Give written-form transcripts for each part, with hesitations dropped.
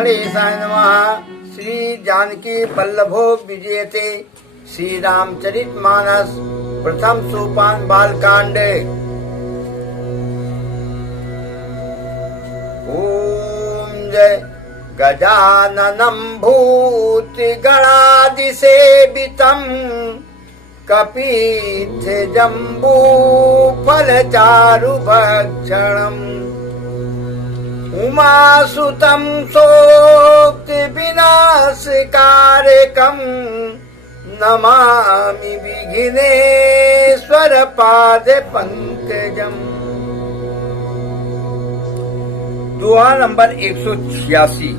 गणेशाय नमः। श्री जानकी वल्लभो विजयते। श्री रामचरितमानस प्रथम सोपान बालकांड। ओम जय गजाननं भूतिगणादिसेवितं कपीथ जम्बू फलचारुभक्षणम् उमासुतं सोक्ति विनाशकारकम् नमामि विघ्नेश्वर पाद पंकजम्। दुआ नंबर 186।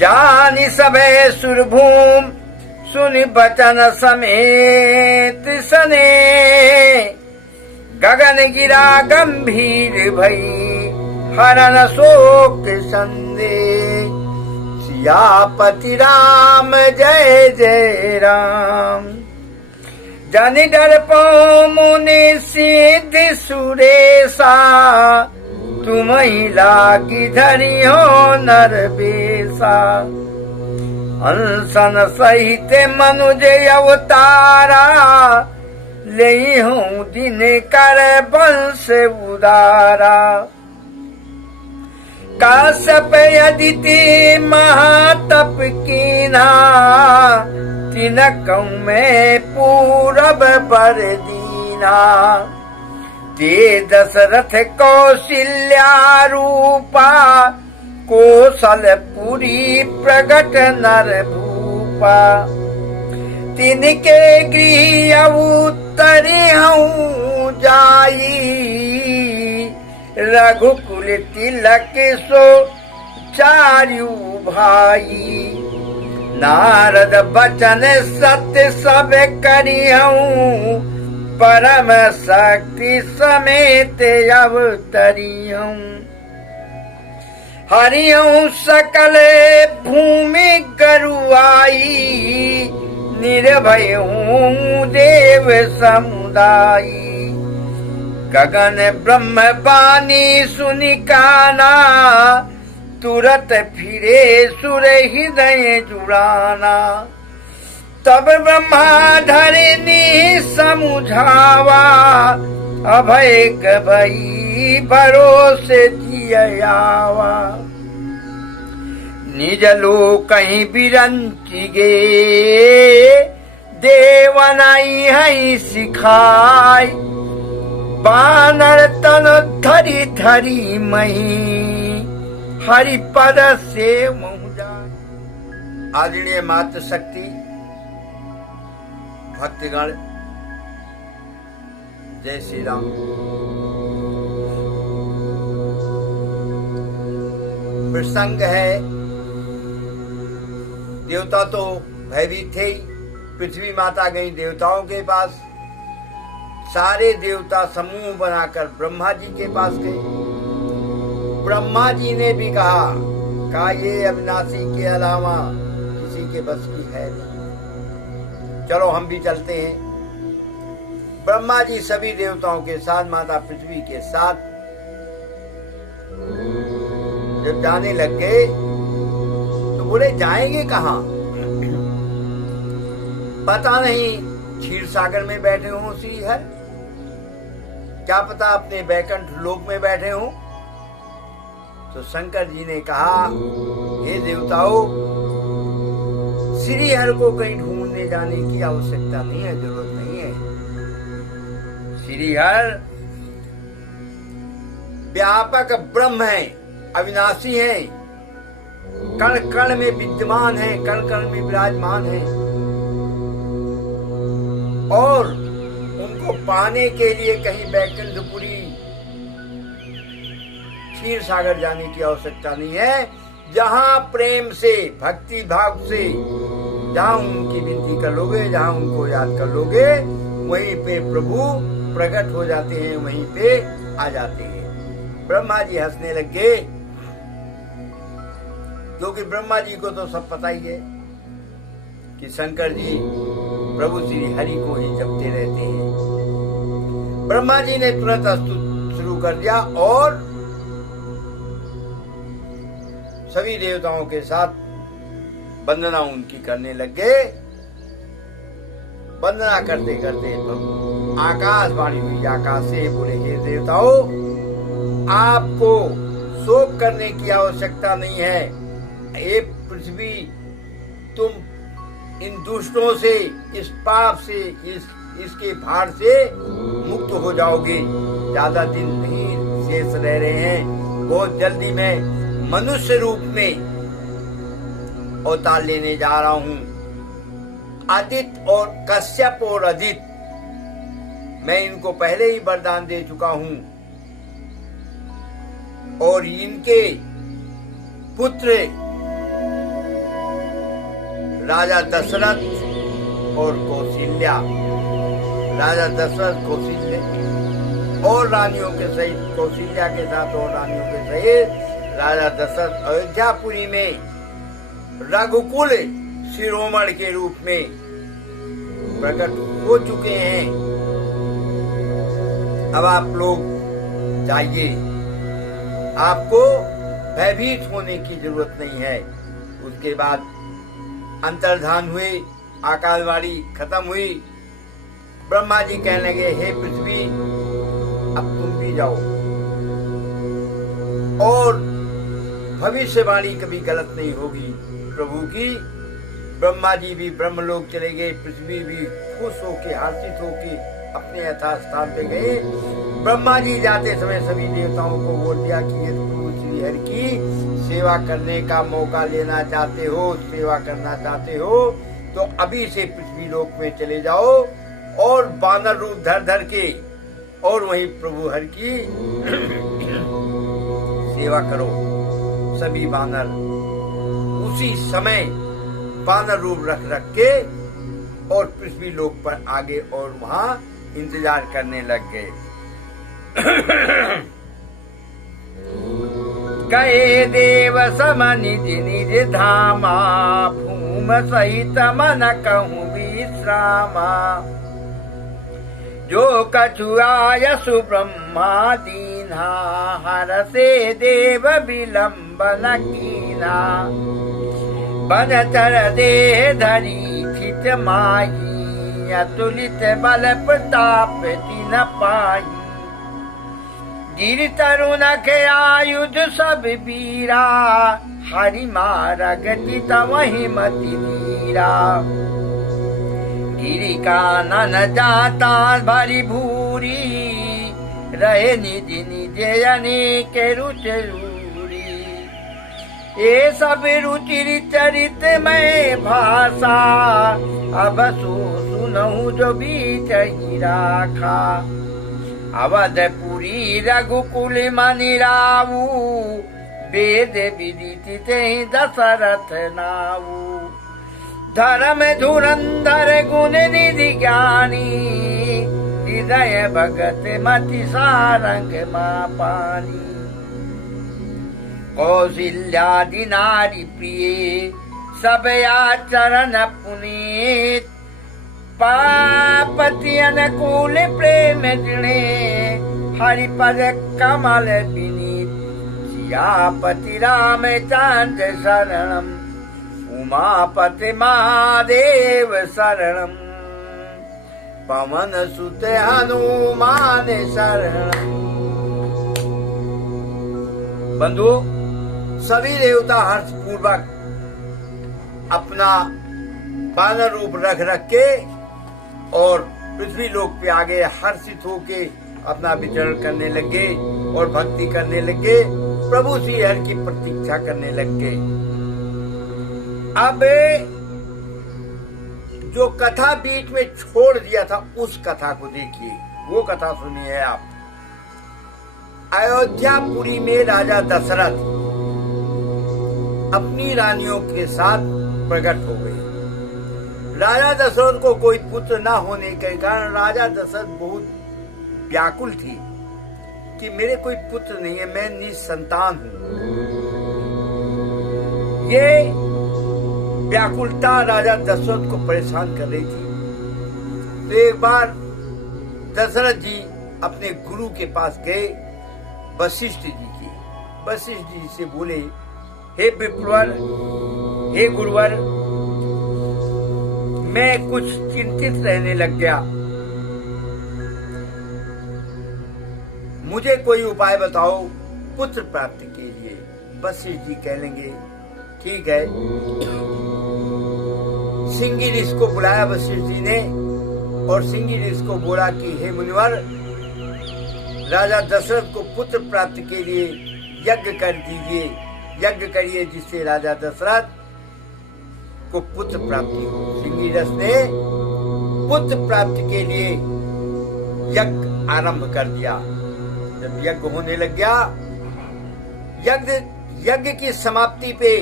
जानि सबे सुरभूम सुनि बचन समेत सने गगन गिरा गंभीर भई हरन शोक संदेह। सियापति राम जय जय राम। जनि डर पाओ मुनि सिद्धि सुरेशा तुम ही लागी धरी हो नर बेसा। अनशन सहित मनुज अवतारा ले हूँ दिन कर वंश उदारा। काश्यप अदिति महातप कीना तिनक में पूरब पर दीना। ते दशरथ कौशल्या रूपा कौशलपुरी प्रगट नर भूपा। तिनके गृह अवतरी हूँ जाई रघुकुल तिलक सो चारु भाई। नारद बचन सत्य सब करियऊं परम शक्ति समेत अवतरियऊं। हरियऊं सकल भूमि गरुआई निर्भय हूँ देव समुदायी। गगन ब्रह्म बानी सुनि काना तुरत फिरे सुर हृदय जुड़ाना। तब ब्रह्मा धरनी समुझावा अभय कभई भरोसे जियावा। निज लोक कहीं बिरंची गे देवनाई है सिखाई। बानर तन धरी धरी मही हरिपद से मुझा। आदरणीय मातृ शक्ति भक्तगण जय श्री राम। प्रसंग है देवता तो भयभीत थे ही। पृथ्वी माता गई देवताओं के पास। सारे देवता समूह बनाकर ब्रह्मा जी के पास गए। ब्रह्मा जी ने भी कहा ये अविनाशी के अलावा किसी के बस की है नहीं, चलो हम भी चलते हैं। ब्रह्मा जी सभी देवताओं के साथ माता पृथ्वी के साथ जब जाने लग गए तो बोले जाएंगे कहाँ? पता नहीं क्षीर सागर में बैठे हों श्री हर, क्या पता अपने बैकुंठ लोक में बैठे हों। तो शंकर जी ने कहा हे देवताओं, श्री हर को कहीं ढूंढने जाने की आवश्यकता नहीं है, जरूरत नहीं है। श्री हर व्यापक ब्रह्म है, अविनाशी है, कण कण में विद्यमान है, कण कण में विराजमान है। और उनको पाने के लिए कहीं बैकुंठपुरी क्षीर सागर जाने की आवश्यकता नहीं है। जहां प्रेम से भक्ति भाव से जहां उनकी विनती कर लोगे, जहां उनको याद कर लोगे, वहीं पे प्रभु प्रकट हो जाते हैं, वहीं पे आ जाते हैं। ब्रह्मा जी हंसने लग गए, क्योंकि ब्रह्मा जी को तो सब पता ही है कि शंकर जी प्रभु श्री हरि को ही जपते रहते हैं। ब्रह्मा जी ने तुरंत स्तुति शुरू कर दिया और सभी देवताओं के साथ वंदना उनकी करने लग गए। वंदना करते करते आकाशवाणी हुई, आकाश से बोले, हे देवताओं, आपको शोक करने की आवश्यकता नहीं है। ये पृथ्वी, तुम इन दुष्टों से, इस पाप से, इसके भार से मुक्त हो जाओगे। ज्यादा दिन नहीं शेष रह रहे हैं। बहुत जल्दी मैं मनुष्य रूप में अवतार लेने जा रहा हूँ। आदित्य और कश्यप और अदित, मैं इनको पहले ही वरदान दे चुका हूँ और इनके पुत्र राजा दशरथ और कौशल्या, राजा दशरथ कौशल्या और रानियों के सहित, कौशल्या के साथ और रानियों के सहित राजा दशरथ अयोध्यापुरी में रघुकुल शिरोमणि के रूप में प्रकट हो चुके हैं। अब आप लोग जाइए, आपको भयभीत होने की जरूरत नहीं है। उसके बाद अंतर्धान हुए, आकाशवाणी खत्म हुई। ब्रह्मा जी कहने लगे, हे पृथ्वी, अब तुम भी जाओ और भविष्यवाणी कभी गलत नहीं होगी प्रभु की। ब्रह्मा जी भी ब्रह्मलोक चले गए, पृथ्वी भी खुश होके, हर्षित होके अपने यथार्थ स्थान पे गए। ब्रह्मा जी जाते समय सभी देवताओं को बोल दिया कि यदि प्रभु श्री हरि की सेवा करने का मौका लेना चाहते हो, सेवा करना चाहते हो, तो अभी से पृथ्वी लोक में चले जाओ और बानर रूप धर धर के और वहीं प्रभु हरि की सेवा करो। सभी बानर उसी समय बानर रूप रख रख के और पृथ्वी लोक पर आगे और वहां इंतजार करने लग गए। गए देव सम निज निज धामा, भूम सहित मन कहूँ विश्रामा। जो कछुआयसु ब्रह्मा दीना, हर से देव विलंबन कीना। बन चर देह धरी खिच माही, अतुलित बल प्रताप तीन पाही। गिर तरुण के आयुध सब वीरा, हरि मारगति तवहि मति धीरा। गिरि कानन जाता भरी भूरी, रहे निज निज अनेक रुचि। ये सब रुचि चरित में भाषा, अब सुनहु जो बीच ही राखा। अवधपुरी रघुकुल मनि रावू, वेद विदित तेहि दशरथ नावू। धर्म धुरंधर गुण निधि ज्ञानी, हृदय भगत मति सारंग माँ पानी। कौशल्यादि नारी प्रिय, सब आचरण पुनीत। पापति अनुकूल प्रेम जिणे, हरिपद कमल विनीत। सियापति रामचंद्र शरणम, उमापति महादेव शरणम। पवन सुत हनुमान शरणम। बंधु, सभी देवता हर्ष पूर्वक अपना बानर रूप रख रख के और पृथ्वी लोक पे आगे हर्षित होके अपना विचरण करने लगे और भक्ति करने लगे, प्रभु श्री हरि की प्रतीक्षा करने लगे। अब जो कथा बीच में छोड़ दिया था उस कथा को देखिए, वो कथा सुनिए आप। अयोध्यापुरी में राजा दशरथ अपनी रानियों के साथ प्रकट हो गए। राजा दशरथ को कोई पुत्र न होने के कारण राजा दशरथ बहुत व्याकुल थी कि मेरे कोई पुत्र नहीं है, मैं निसंतान हूँ। ये व्याकुलता राजा दशरथ को परेशान कर रही थी। तो एक बार दशरथ जी अपने गुरु के पास गए, वशिष्ठ जी की। वशिष्ठ जी से बोले, हे विप्रवर, हे गुरुवर, मैं कुछ चिंतित रहने लग गया। मुझे कोई उपाय बताओ पुत्र प्राप्ति के लिए। वशिष्ठ जी कहेंगे ठीक है। सिंगी ऋषि को बुलाया वशिष्ठ जी ने, और सिंगी ऋषि को बोला कि हे मुनिवर, राजा दशरथ को पुत्र प्राप्ति के लिए यज्ञ कर दीजिए, यज्ञ करिए जिससे राजा दशरथ को पुत्र प्राप्ति हो। सिंगी ऋषि ने पुत्र प्राप्ति के लिए यज्ञ आरंभ कर दिया। जब यज्ञ होने लग गया, यज्ञ की समाप्ति पे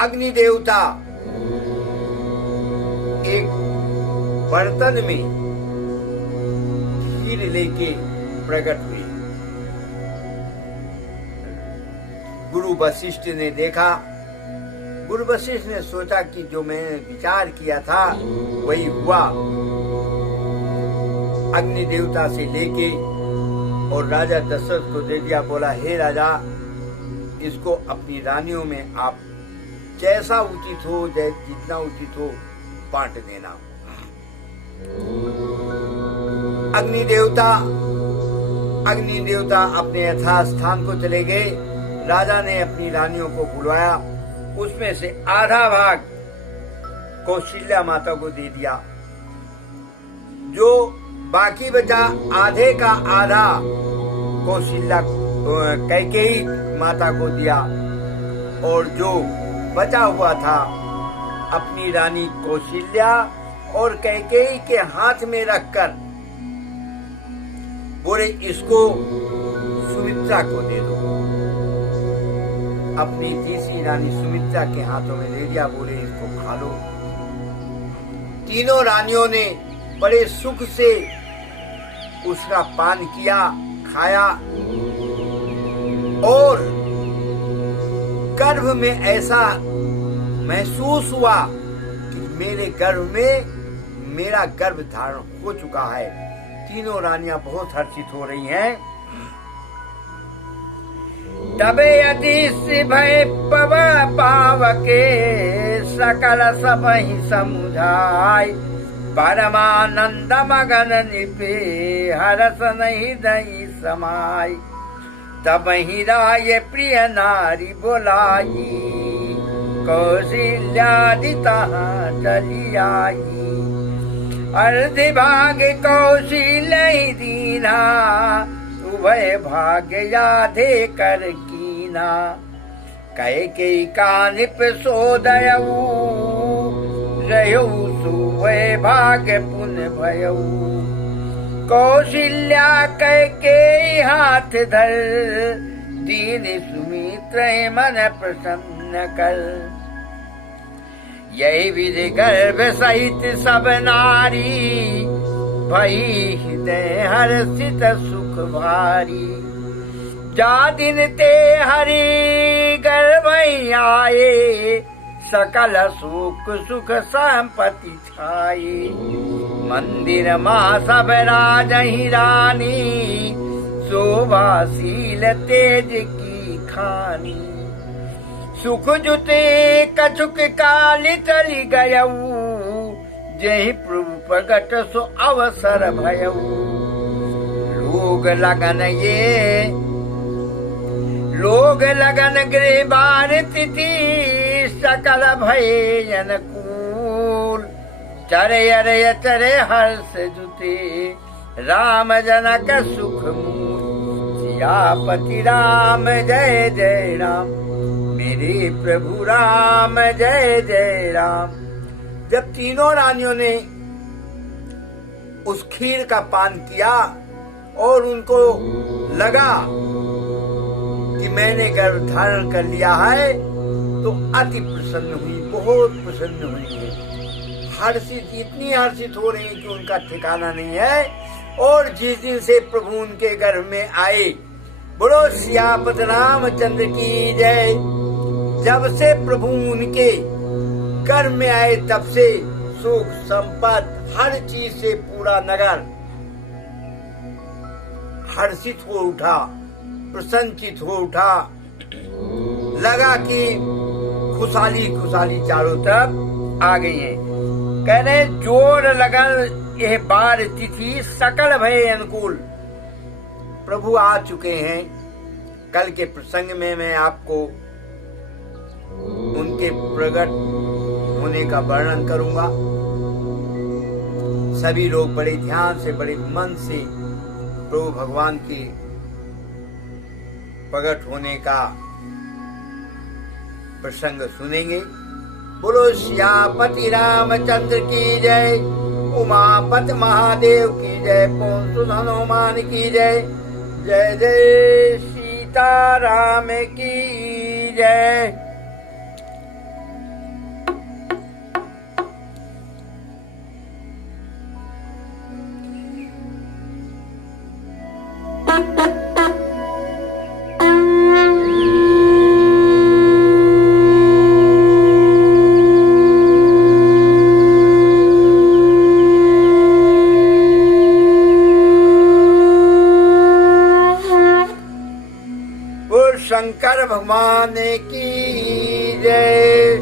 अग्नि देवता एक बर्तन में खीर लेके प्रकट हुए। गुरु वशिष्ठ ने देखा। गुरु वशिष्ठ ने सोचा कि जो मैंने विचार किया था वही हुआ। अग्नि देवता से लेके और राजा दशरथ को दे दिया। बोला हे राजा, इसको अपनी रानियों में आप जैसा उचित हो, जितना उचित हो बांट देना। अग्नि देवता अपने यथास्थान को चले गए। राजा ने अपनी रानियों को बुलवाया, उसमें से आधा भाग कौशल्या माता को दे दिया। जो बाकी बचा आधे का आधा कौशल्या कैकेयी माता को दिया, और जो बचा हुआ था अपनी रानी कौशल्या और कैकेयी के हाथ में रखकर बोले इसको सुमित्रा को दे दो। अपनी तीसरी रानी सुमित्रा के हाथों में दे दिया। बोले इसको खा लो। तीनों रानियों ने बड़े सुख से उसका पान किया, खाया, और गर्भ में ऐसा महसूस हुआ कि मेरे गर्भ में मेरा गर्भ धारण हो चुका है। तीनों रानियां बहुत हर्षित हो रही हैं। तबे अतिशय भय पव पावके सकल सब ही समुझाय, परमानंद मगन निपे हरस नहीं दही समाय। तब ही राय प्रिय नारी बोलाई, कौशल्यादिता चली आई। अर्धि भाग कौशल्य दीना, उभय भाग्य याधे कर कीना। कैकेयी का निप सोदयऊ, रहु सुवय भाग्य पुन भयऊ। कौशल्या कैकेयी हाथ धर, दीन सुमित्र मन प्रसन्न कर। यही विधि गर्भ सहित सब नारी, भई हृदय हर्षित सुख भारी। जा दिन ते हरि गर्भ आए, सकल सुख संपत्ति छाई। मंदिर माँ सब राजहि रानी, शोभाशील तेज की खानी। सुख जुते कछुक काल चली गयऊ, जहि प्रभु प्रगट सो अवसर भयऊ। लोग लगन गृह बार तिथि, सकल भय अनुकूल। चरे अरे चरे हर्ष जुते, राम जनक सुख मूल। सियापति राम जय जय राम, मेरे प्रभु राम जय जय राम। जब तीनों रानियों ने उस खीर का पान किया और उनको लगा कि मैंने गर्भ धारण कर लिया है, तो अति प्रसन्न हुई, बहुत प्रसन्न हुई है। हर्षित, इतनी हर्षित हो रही है कि उनका ठिकाना नहीं है। और जिस दिन से प्रभु उनके गर्भ में आए, बोलो सियापत रामचंद्र की जय। जब से प्रभु उनके गर्भ में आए, तब से सुख संपत्ति हर चीज से पूरा नगर हर्षित हो उठा, प्रसन्नचित हो उठा। लगा कि खुशहाली खुशहाली चारों तरफ आ गई है। कह रहे जोर लगन यह बार तिथि सकल भय अनुकूल। प्रभु आ चुके हैं। कल के प्रसंग में मैं आपको उनके प्रकट होने का वर्णन करूंगा। सभी लोग बड़े ध्यान से, बड़े मन से प्रभु भगवान के प्रकट होने का प्रसंग सुनेंगे। बोलो श्यापति रामचंद्र की जय, उमापति महादेव की जय, पवन सुत हनुमान की जय, जय जय सीताराम की जय। शंकर भगवान की जय।